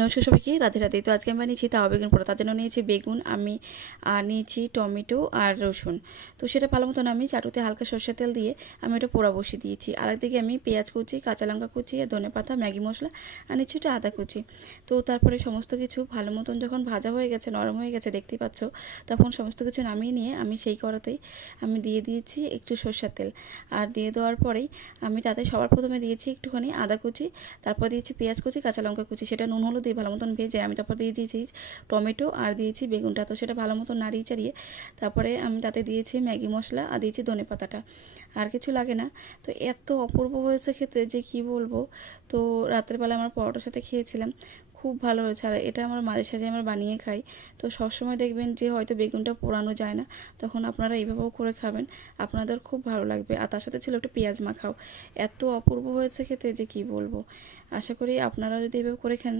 নমস্কার সবাইকে, রাধে রাধে। তো আজকে আমি বানিয়েছি তাওয়া বেগুন পোড়া। তার জন্য নিয়েছি বেগুন, আমি নিয়েছি টমেটো আর রসুন। তো সেটা ভালো মতন আমি চাটুতে হালকা সর্ষের তেল দিয়ে আমি ওটা পোড়া বসিয়ে দিয়েছি। আর একদিকে আমি পেঁয়াজ কুচি, কাঁচা লঙ্কা কুচি, আর ধনেপাতা, ম্যাগি মশলা আর নিচ্ছি একটু আদা কুচি। তো তারপরে সমস্ত কিছু ভালো মতন যখন ভাজা হয়ে গেছে, নরম হয়ে গেছে দেখতেই পাচ্ছ, তখন সমস্ত কিছু নামিয়ে নিয়ে আমি সেই কড়াতেই আমি দিয়ে দিয়েছি একটু সর্ষের তেল। আর দিয়ে দেওয়ার পরেই আমি তাতে সবার প্রথমে দিয়েছি একটুখানি আদা কুচি, তারপর দিয়েছি পেঁয়াজ কুচি, কাঁচা লঙ্কা কুচি, সেটা নুন হলুদ দিয়ে ভালো মতন ভেজে আমি তারপর দিয়ে দিয়েছি টমেটো আর দিয়েছি বেগুনটা। তো সেটা ভালো মতন নাড়িয়ে চাড়িয়ে তারপরে আমি তাতে দিয়েছি ম্যাগি মশলা আর দিয়েছি ধনেপাতাটা, আর কিছু লাগে না। তো এত অপূর্ব হয়েছে খেতে যে কি বলবো। তো রাতের বেলা আমার পরোটার সাথে খেয়েছিলাম, খুব ভালো হয়েছে। আর এটা আমার মাঝে সাঝে আমরা বানিয়ে খাই। তো সবসময় দেখবেন যে হয়তো বেগুনটা পোড়ানো যায় না, তখন আপনারা এইভাবেও করে খাবেন, আপনাদের খুব ভালো লাগবে। আর তার সাথে ছিল একটু পেঁয়াজ মাখাও। এত অপূর্ব হয়েছে খেতে যে কি বলবো। আশা করি আপনারা যদি এভাবে করে খান